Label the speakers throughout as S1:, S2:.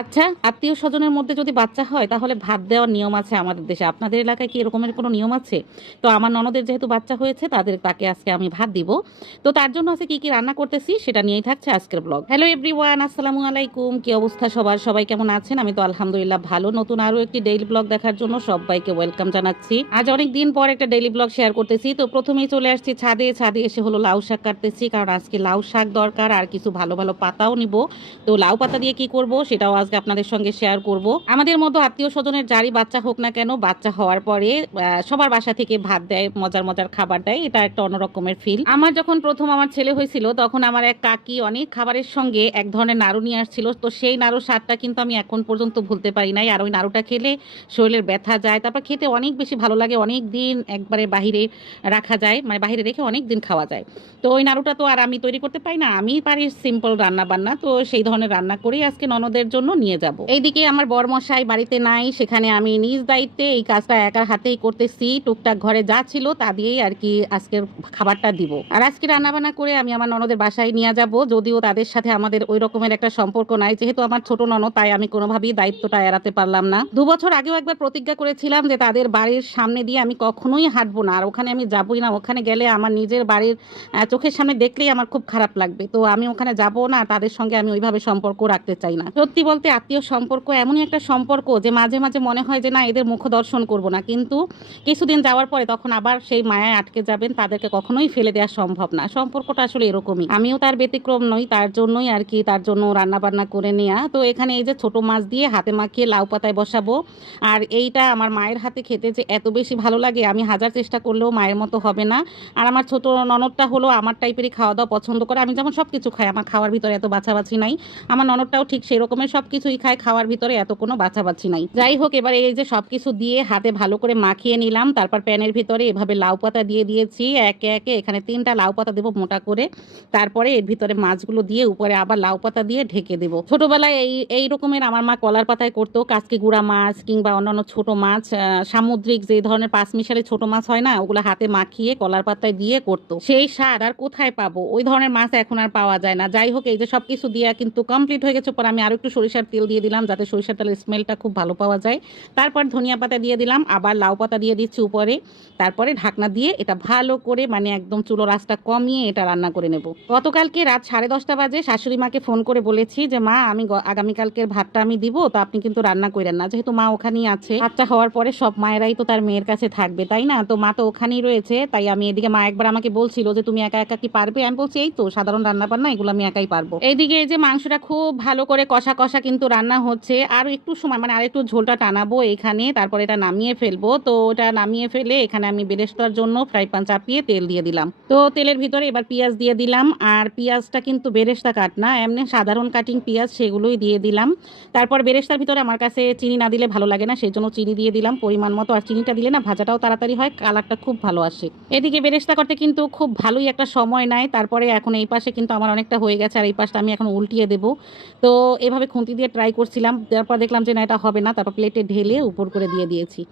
S1: আচ্ছা আত্মীয় স্বজনের মধ্যে যদি বাচ্চা হয়, তাহলে ভাত দেওয়ার নিয়ম আছে আমাদের দেশে। আপনাদের এলাকায় কি এরকমের কোনো নিয়ম আছে? তো আমার ননদের যেহেতু বাচ্চা হয়েছে, তাদের, তাকে আজকে আমি ভাত দিব। তো তার জন্য আছে কি কি রান্না করতেছি, সেটা নিয়েই থাকছে আজকের ব্লগ হ্যালো এভরিওয়ান আসসালামু আলাইকুম, কি অবস্থা সবার? সবাই কেমন আছেন? আমি তো আলহামদুলিল্লাহ ভালো। নতুন আরও একটি ডেইলি ব্লগ দেখার জন্য সবাইকে ওয়েলকাম জানাচ্ছি। আজ অনেক দিন পর একটা ডেইলি ব্লগ শেয়ার করতেছি। তো প্রথমেই চলে আসছি ছাদে। ছাদে এসে হলো লাউ শাক কাটতেছি, কারণ আজকে লাউ শাক দরকার, আর কিছু ভালো ভালো পাতাও নিব। তো লাউ পাতা দিয়ে কি করব, সেটাও আজকে আপনাদের সঙ্গে শেয়ার করব। আমাদের মতো আত্মীয় স্বজনের যারই বাচ্চা হোক না কেন, বাচ্চা হওয়ার পরে সবার বাসা থেকে ভাত দেয়, মজার মজার খাবার দেয়, এটা একটা অন্যরকমের ফিল আমার যখন প্রথম আমার ছেলে হয়েছিল, তখন আমার এক কাকি অনেক খাবারের সঙ্গে এক ধরনের নাড়ু নিয়ে আসছিল। তো সেই নাড়ু স্বাদটা কিন্তু আমি এখন পর্যন্ত ভুলতে পারি নাই। আর ওই নাড়ুটা খেলে শরীরের ব্যথা যায়, তারপর খেতে অনেক বেশি ভালো লাগে, অনেক দিন একবারে বাহিরে রাখা যায় মানে বাহিরে রেখে অনেক দিন খাওয়া যায়। তো ওই নাড়ুটা তো আর আমি তৈরি করতে পারি না, আমি পারি সিম্পল রান্না বান্না তো সেই ধরনের রান্না করেই আজকে ননদের জন্য নিয়ে যাব। এইদিকে আমার বরমশাই বাড়িতে নাই, সেখানে আমি নিজ দায়িত্বে এই কাজটা একার হাতেই করতেছি। টুকটাক ঘরে যা ছিল তা দিয়েই আর কি আজকের খাবারটা দিব। আর আজকে রান্না বান্না করে আমি আমার ননদের বাসায় নিয়ে যাব, যদিও তাদের সাথে আমাদের ওই রকমের একটা সম্পর্ক নাই। যেহেতু আমার ছোট ননদ, তাই আমি কোনোভাবেই দায়িত্বটা এড়াতে পারলাম না। দু বছর আগেও একবার প্রতিজ্ঞা করেছিলাম যে তাদের বাড়ির সামনে দিয়ে আমি কখনোই হাঁটবো না, আর ওখানে আমি যাবই না। ওখানে গেলে আমার নিজের বাড়ির চোখের সামনে দেখলেই আমার খুব খারাপ লাগবে। তো আমি ওখানে যাব না, তাদের সঙ্গে আমি ওইভাবে সম্পর্ক রাখতে চাই না। সত্যি বলতে আত্মীয় সম্পর্ক এমনই একটা সম্পর্ক যে মাঝে মাঝে মনে হয় যে না, এদের মুখ দর্শন করব না। কিন্তু কিছুদিন যাওয়ার পরে তখন আবার সেই মায়ায় আটকে যাবেন, তাদেরকে কখনোই ফেলে দেওয়া সম্ভব না। সম্পর্কটা আসলে এরকমই। আমিও তার ব্যতিক্রম নই, তার জন্যই আর কি, তার জন্য রান্না বান্না করে নেওয়া তো এখানে এই যে ছোট মাছ দিয়ে হাতে মাখিয়ে লাউ পাতায় বসাবো, আর এইটা আমার মায়ের হাতে খেতে যে এত বেশি ভালো লাগে, আমি হাজার চেষ্টা করলেও মায়ের মতো হবে না। আর আমার ছোট ননদটা হলো আমার টাইপেরই খাওয়া দাওয়া পছন্দ করে। আমি যেমন সব কিছু খাই, আমার খাওয়ার ভিতরে এত বাছাবাছি নাই। আমার ননদটাও ঠিক সেই রকমের সব কিছুই খায়, খাওয়ার ভিতরে এত কোনো বাছাবাছি নাই। যাই হোক, এবার এই যে সব কিছু দিয়ে হাতে ভালো করে মাখিয়ে নিলাম, তারপর প্যানের ভিতরে এভাবে লাউ পাতা দিয়ে দিয়েছি, একে একে এখানে তিনটা লাউ পাতা দেবো মোটা করে, তারপরে এর ভিতরে মাছগুলো দিয়ে উপরে আবার লাউ পাতা দিয়ে ঢেকে দেবো। ছোটবেলায় এই এই রকমের আমার মা কলার পাতায় করতো, কাচকি গুঁড়া মাছ কিংবা অন্যান্য ছোট মাছ সামুদ্রিক যে ধরনের পাঁচ মিশালে ছোট মাছ হয় না, ওগুলো হাতে মাখিয়ে কলার পাতায় দিয়ে করতো। সেই স্বাদ আর কোথায় পাবো? ওই ধরনের মাছ এখন আর পাওয়া যায় না। যাই হোক, এই যে সব কিছু দিয়ে কিন্তু কমপ্লিট হয়ে গেছে পর আমি আরও একটু সরিষার তেল দিয়ে দিলাম যাতে সরিষার তেলের স্মেলটা খুব ভালো পাওয়া যায়। তারপর ধনিয়া পাতা দিয়ে দিলাম, আবার লাউ পাতা দিয়ে দিচ্ছি উপরে। তারপরে ঢাকনা দিয়ে এটা ভালো করে মানে একদম চুলো রাসটা কমিয়ে এটা রান্না করে নেব। গতকালকে রাত সাড়ে দশটা বাজে শাশুড়ি মাকে ফোন করে বলেছি যে, মা, আমি আগামীকালকের ভাতটা আমি দিব, তো আপনি কিন্তু রান্না করেন না। যেহেতু মা ওখানেই আছে, ভাতটা হওয়ার পরে সব মায়েরাই তো তার মেয়ের কাছে থাকবে, তাই না? তো মা তো ওখানেই রয়েছে, তাই আমি এদিকে মা একবার আমাকে বলছিল যে, তুমি একা একা কি পারবে? আমি বলছি, এই তো, সাধারণ রান্না বান্না এগুলো আমি একাই পারব। এইদিকে এই যে মাংসটা খুব ভালো করে কষা কষা কিন্তু রান্না হচ্ছে। আর একটু সময় মানে আর একটু ঝোলটা টানাবো এখানে, তারপরে এটা নামিয়ে ফেলব। তো ওটা নামিয়ে ফেলে এখানে আমি বেরেস্তার জন্য ফ্রাই প্যান চাপিয়ে তেল দিয়ে দিলাম। তো তেলের ভিতরে এবার পেঁয়াজ দিয়ে দিলাম। আর পেঁয়াজটা কিন্তু বেরেস্তা কাট না, এমনি সাধারণ কাটিং পেঁয়াজ সেগুলোই দিয়ে দিলাম। তারপর বেরেস্তার ভিতরে আমার কাছে চিনি না দিলে ভালো লাগে না সেই জন্য চিনি দিয়ে দিলাম পরিমাণ মতো। আর চিনিটা দিলে না ভাজাটাও তাড়াতাড়ি হয়, কালারটা খুব ভালো আসে। এদিকে বেরেস্তা করতে কিন্তু খুব ভালোই একটা সময় নেয় তারপরে এখন এই পাশে কিন্তু আমার অনেকটা হয়ে গেছে, আর এই পাশটা আমি এখন উল্টিয়ে দেবো। তো এভাবে খুন্তি দিয়ে ট্রাই করছিলাম, তারপর দেখলাম যে না, এটা হবে না, তারপর প্লেটে ঢেলে উপর করে দিয়ে দিয়েছি।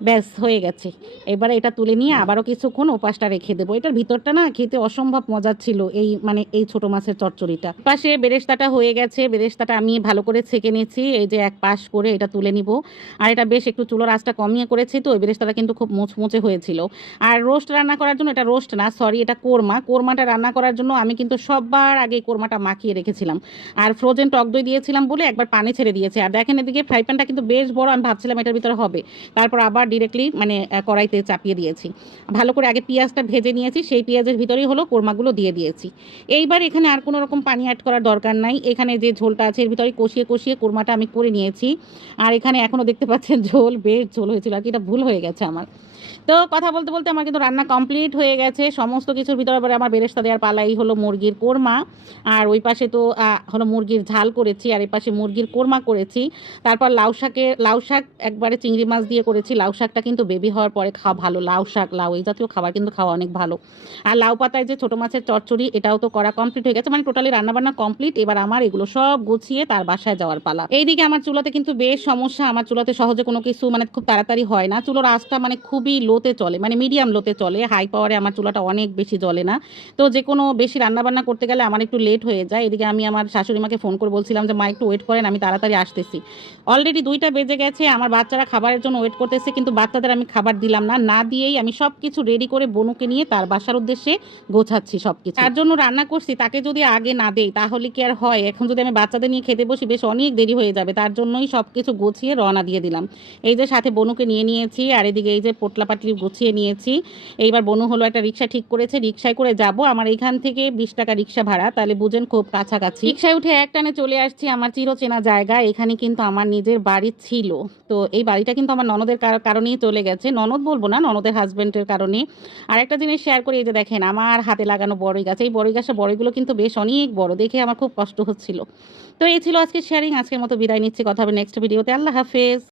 S1: ব্যাস হয়ে গেছে। এবারে এটা তুলে নিয়ে আবারও কিছুক্ষণ ওপাশটা রেখে দেবো। এটার ভিতরটা না খেতে অসম্ভব মজার ছিল এই মানে এই ছোট মাছের চচ্চড়িটা। পাশে বেরেস্তাটা হয়ে গেছে। বেরেস্তাটা আমি ভালো করে ছেঁকে নিয়েছি। এই যে এক পাশ করে এটা তুলে নিব। আর এটা বেশ একটু চুলোর আঁচটা কমিয়ে করেছি তো ওই বেরেস্তাটা কিন্তু খুব মুচমুচে হয়েছিল। আর রোস্ট রান্না করার জন্য এটা রোস্ট না সরি এটা কোরমা। কোরমাটা রান্না করার জন্য আমি কিন্তু সববার আগে কোরমাটা মাখিয়ে রেখেছিলাম। আর ফ্রোজেন টক দই দিয়েছিলাম বলে একবার পানি ছেড়ে দিয়েছে। আর দেখেন এদিকে ফ্রাই প্যানটা কিন্তু বেশ বড় আমি ভাবছিলাম এটার ভিতরে হবে। তারপর আবার ডিরেক্টলি মানে কড়াইতে চাপিয়ে দিয়েছি। ভালো করে আগে পেঁয়াজটা ভেজে নিয়েছি, সেই পেঁয়াজের ভিতরেই হলো কোরমাগুলো দিয়ে দিয়েছি। এইবার এখানে আর কোনো রকম পানি অ্যাড করার দরকার নাই। এখানে যে ঝোলটা আছে, এর ভিতরে কষিয়ে কষিয়ে কোরমাটা আমি করে নিয়েছি। আর এখানে এখনও দেখতে পাচ্ছেন ঝোল, বেশ ঝোল হয়েছিল। আর কি, এটা ভুল হয়ে গেছে আমার। তো কথা বলতে বলতে আমার কিন্তু রান্না কমপ্লিট হয়ে গেছে। সমস্ত কিছুর ভিতরে পরে আমার বেরেস্তা দেওয়ার পালাই হলো মুরগির কোরমা। আর ওই পাশে তো হলো মুরগির ঝাল করেছি, আর এই পাশে মুরগির কোরমা করেছি। তারপর লাউ শাকের লাউ শাক একবারে চিংড়ি মাছ দিয়ে করেছি। লাউ শাকটা কিন্তু বেবি হওয়ার পরে খাওয়া ভালো। লাউ শাক, লাউ, এই জাতীয় খাবার কিন্তু খাওয়া অনেক ভালো। আর লাউ পাতায় যে ছোটো মাছের চচ্চড়ি, এটাও তো করা কমপ্লিট হয়ে গেছে। মানে টোটালি রান্নাবান্না কমপ্লিট এবার আমার এগুলো সব গুছিয়ে তার বাসায় যাওয়ার পালা। এইদিকে আমার চুলাতে কিন্তু বেশ সমস্যা। আমার চুলাতে সহজে কোনো কিছু মানে খুব তাড়াতাড়ি হয় না। চুলোর আঁচটা মানে খুবই লো লোতে চলে মানে মিডিয়াম লোতে চলে হাই পাওয়ারে আমার চুলাটা অনেক বেশি জ্বলে না। তো যে কোনো বেশি রান্নাবান্না করতে গেলে আমার একটু লেট হয়ে যায়। এদিকে আমি আমার শাশুড়ি মাকে ফোন করে বলছিলাম যে, মা, একটু ওয়েট করেন, আমি তাড়াতাড়ি আসতেছি। অলরেডি দুইটা বেজে গেছে, আমার বাচ্চারা খাবারের জন্য ওয়েট করতেছে, কিন্তু বাচ্চাদের আমি খাবার দিলাম না। না দিয়েই আমি সব কিছু রেডি করে বনুকে নিয়ে তার বাসার উদ্দেশ্যে গোছাচ্ছি সব কিছু তার জন্য রান্না করছি, তাকে যদি আগে না দেই, তাহলে কি আর হয়? এখন যদি আমি বাচ্চাদের নিয়ে খেতে বসি, বেশ অনেক দেরি হয়ে যাবে। তার জন্যই সব কিছু গুছিয়ে রওনা দিয়ে দিলাম। এই যে সাথে বনুকে নিয়ে নিয়েছি, আর এদিকে এই যে পোটলা পাটলি গুছিয়ে নিয়েছি। এইবার বনু হলো একটা রিক্সা ঠিক করেছে, রিক্সায় করে যাব। আমার এইখান থেকে বিশ টাকা রিক্সা ভাড়া, তাহলে বুঝেন খুব কাছাকাছি। রিক্সায় উঠে এক টানে চলে আসছি, আমার চিরচেনা জায়গা। এখানে কিন্তু আমার নিজের বাড়ি ছিল। তো এই বাড়িটা কিন্তু আমার ননদের কার- কারণেই চলে গেছে। ননদ বলব না, ননদের হাজবেন্ডের কারণে। আর একটা জিনিস শেয়ার করি, এই যে দেখেন, আমার হাতে লাগানো বড়ই গাছ। এই বড়ই গাছের বড়ইগুলো কিন্তু বেশ অনেক বড়, দেখে আমার খুব কষ্ট হচ্ছিল। তো এই ছিল আজকে শেয়ারিং আজকের মতো বিদায় নিচ্ছি। কথা হবে নেক্সট ভিডিওতে আল্লাহ হাফেজ।